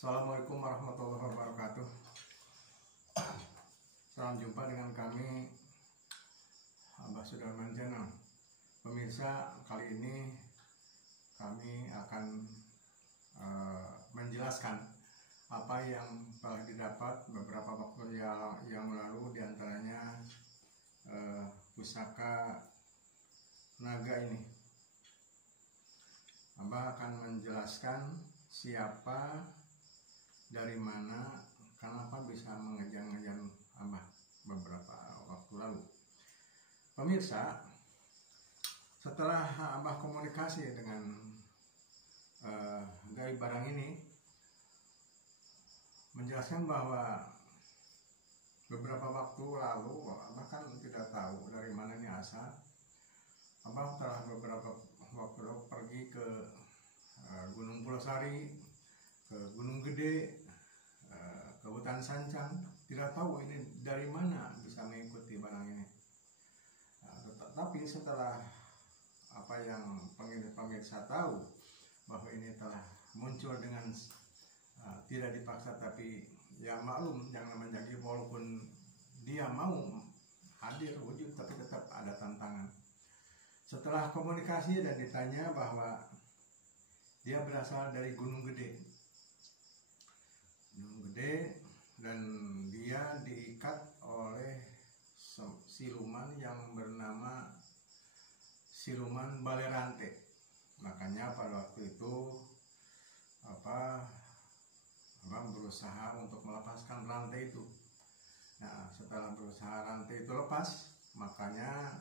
Assalamualaikum warahmatullahi wabarakatuh. Salam jumpa dengan kami Abah Sudarman Channel. Pemirsa, kali ini kami akan menjelaskan apa yang telah didapat beberapa waktu yang lalu, diantaranya pusaka naga ini. Abah akan menjelaskan siapa, dari mana, kenapa bisa mengejar-ngejar Abah beberapa waktu lalu. Pemirsa, setelah Abah komunikasi dengan gaib barang ini, menjelaskan bahwa beberapa waktu lalu Abah kan tidak tahu dari mana ini asal. Abah telah beberapa waktu lalu pergi ke Gunung Pulau Sari, ke Gunung Gede, ke hutan Sancang. Tidak tahu ini dari mana bisa mengikuti barang ini. Tapi setelah apa yang pemirsa tahu bahwa ini telah muncul dengan tidak dipaksa, tapi ya maklum yang namanya gaib, walaupun dia mau hadir wujud tapi tetap ada tantangan. Setelah komunikasi dan ditanya bahwa dia berasal dari Gunung Gede, dan dia diikat oleh siluman yang bernama siluman Balerante. Makanya pada waktu itu Abang berusaha untuk melepaskan rantai itu. Nah, setelah berusaha rantai itu lepas, makanya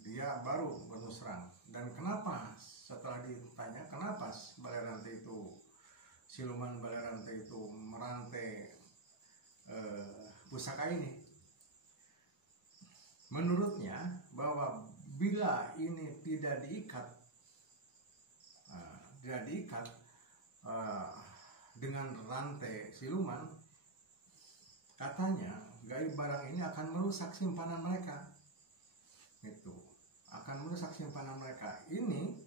dia baru berterus terang. Dan kenapa, setelah ditanya kenapa Balerante itu, siluman Balerante itu merantai pusaka ini, menurutnya bahwa bila ini tidak diikat dengan rantai siluman, katanya gaib barang ini akan merusak simpanan mereka. Itu akan merusak simpanan mereka. Ini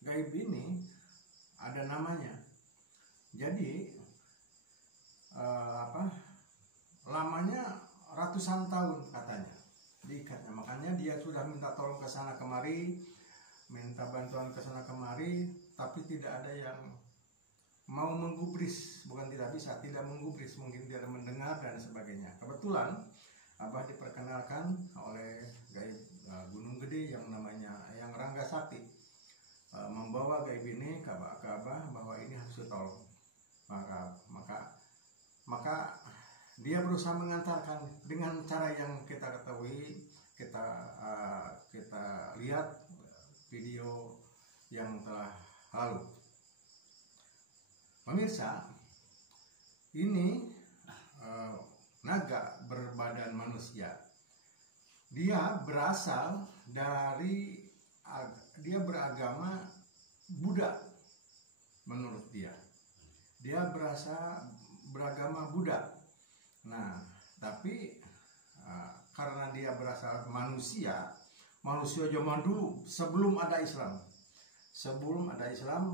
gaib ini ada namanya. Jadi lamanya ratusan tahun katanya diikatnya. Makanya dia sudah minta tolong ke sana kemari, minta bantuan ke sana kemari, tapi tidak ada yang mau menggubris. Bukan tidak bisa, tidak menggubris, mungkin tidak mendengar dan sebagainya. Kebetulan Abah diperkenalkan oleh gaib Gunung Gede yang namanya Yang Rangga Sakti, membawa gaib ini ke Abah bahwa ini harus ditolong. Maka dia berusaha mengantarkan dengan cara yang kita ketahui. Kita lihat video yang telah lalu. Pemirsa, ini naga berbadan manusia. Dia beragama Buddha. Menurut dia beragama Buddha. Nah, tapi karena dia berasal manusia zaman dulu, sebelum ada Islam,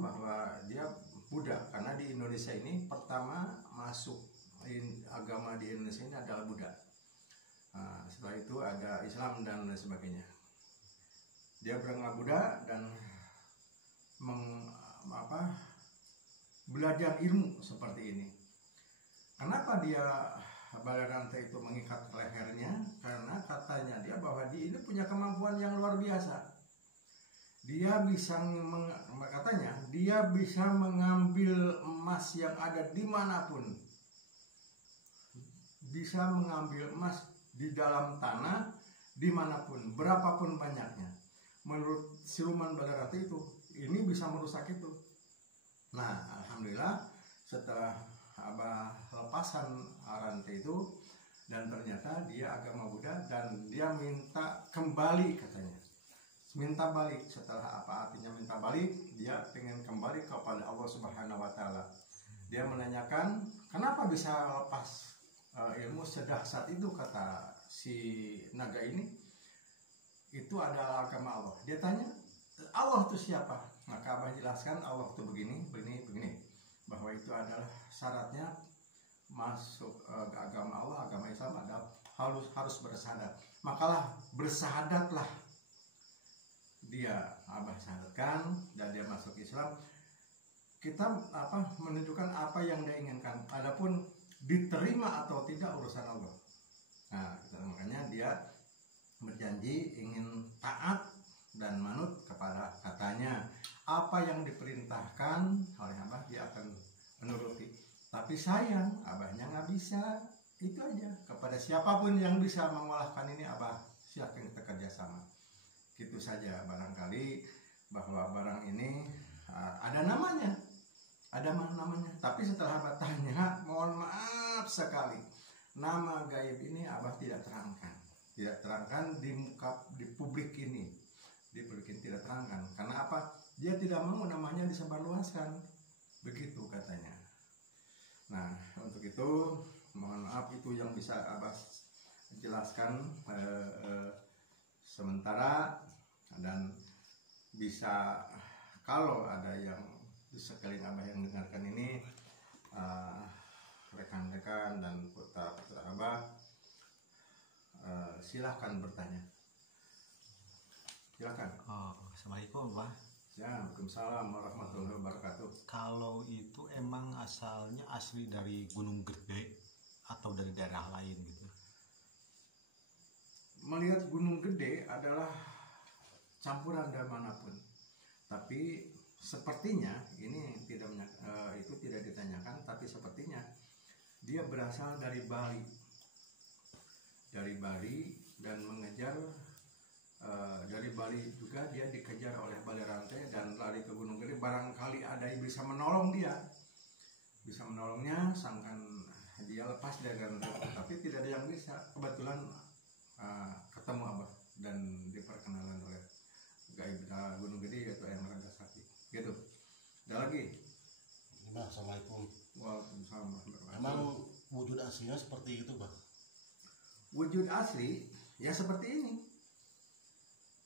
bahwa dia Buddha. Karena di Indonesia ini pertama masuk agama di Indonesia ini adalah Buddha. Setelah itu ada Islam dan sebagainya. Dia beragama Buddha dan belajar ilmu seperti ini. Kenapa dia Balerante itu mengikat lehernya? Karena katanya dia bahwa dia ini punya kemampuan yang luar biasa. Dia bisa mengambil emas yang ada dimanapun. Bisa mengambil emas di dalam tanah dimanapun, berapapun banyaknya. Menurut siluman Balerante itu, ini bisa merusak itu. Nah, alhamdulillah setelah Abah lepasan rantai itu, dan ternyata dia agama Buddha, dan dia minta kembali katanya. Minta balik. Setelah apa artinya minta balik? Dia ingin kembali kepada Allah Subhanahu wa Ta'ala. Dia menanyakan kenapa bisa lepas ilmu sedahsyat itu. Kata si naga ini, itu adalah agama Allah. Dia tanya, Allah itu siapa? maka Abah jelaskan Allah tuh begini, bahwa itu adalah syaratnya masuk agama Allah, agama Islam adalah harus bersahadat. Makalah bersahadatlah dia, Abah syaratkan, dan dia masuk Islam. Kita menentukan apa yang dia inginkan. Adapun diterima atau tidak urusan Allah. Nah, makanya dia berjanji ingin taat dan manut kepada katanya. Apa yang diperintahkan oleh Abah dia akan menuruti. Tapi sayang, Abahnya nggak bisa. Itu aja. Kepada siapapun yang bisa mengolahkan ini, Abah silakan kita kerjasama. Gitu saja. Barangkali bahwa barang ini ada namanya. Ada namanya. Tapi setelah Abah tanya, mohon maaf sekali, nama gaib ini Abah tidak terangkan. Tidak terangkan di publik ini. Di publik ini tidak terangkan. Karena apa? Dia tidak mau namanya disebarluaskan. Begitu katanya. Nah, untuk itu mohon maaf, itu yang bisa Abah jelaskan sementara, dan bisa kalau ada yang di sekeliling Abah yang mendengarkan ini, rekan-rekan dan putra-putra Abah, silahkan bertanya. Silakan. Assalamualaikum, Pak. Ya, Waalaikumsalam warahmatullahi wabarakatuh. Kalau itu emang asalnya asli dari Gunung Gede atau dari daerah lain gitu? Melihat Gunung Gede adalah campuran dari manapun. Tapi sepertinya ini itu tidak ditanyakan, tapi sepertinya dia berasal dari Bali. Dari Bali dan mengejar dari Bali juga dia dikejar oleh Bali Rantai dan lari ke Gunung Gede. Barangkali ada yang bisa menolong dia, bisa menolongnya, sangkan dia lepas dari rantai, tapi tidak ada yang bisa. Kebetulan ketemu Abah dan diperkenalan oleh gaib Gunung Gede, yaitu Ayang Raga Sakti. Gitu. Ada lagi? Assalamualaikum. Waalaikumsalam. Emang wujud aslinya seperti itu, Pak? Wujud asli ya seperti ini.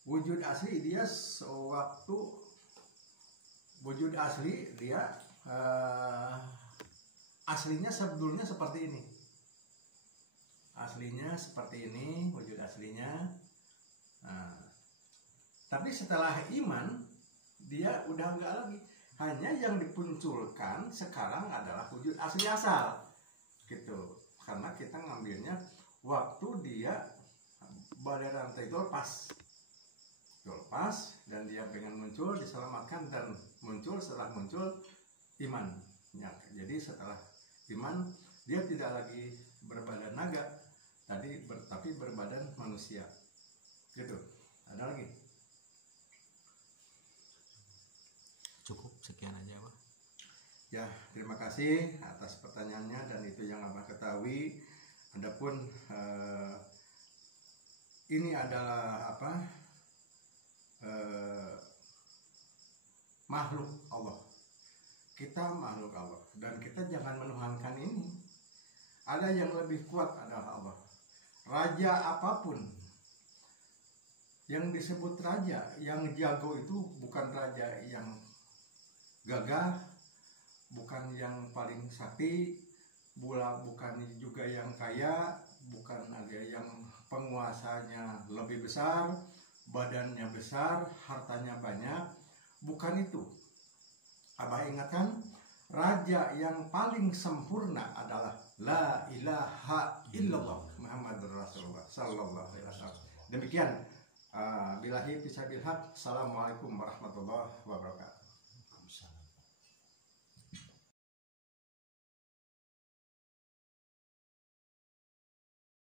Wujud asli dia sewaktu wujud asli dia aslinya sebetulnya seperti ini. Aslinya seperti ini wujud aslinya. Nah, tapi setelah iman dia udah enggak lagi. Hanya yang dipunculkan sekarang adalah wujud asli asal. Gitu. Karena kita ngambilnya waktu dia Bali Rantai itu lepas dan dia pengen muncul, diselamatkan dan muncul. Setelah muncul iman. Ya, jadi setelah iman dia tidak lagi berbadan naga, tapi berbadan manusia. Gitu. Ada lagi? Cukup sekian aja, Pak. Ya, terima kasih atas pertanyaannya dan itu yang Abah ketahui. Adapun ini adalah makhluk Allah. Kita makhluk Allah dan kita jangan menuhankan ini. Ada yang lebih kuat adalah Allah. Raja apapun yang disebut raja, yang jago itu bukan raja yang gagah, bukan yang paling sakti, bukan juga yang kaya, bukan ada yang penguasanya lebih besar, badannya besar, hartanya banyak, bukan itu. Abah ingatkan, raja yang paling sempurna adalah la ilaha illallah Muhammadur Rasulullah sallallahu alaihi wasallam. Demikian, billahi fisabilillah. Assalamualaikum warahmatullahi wabarakatuh.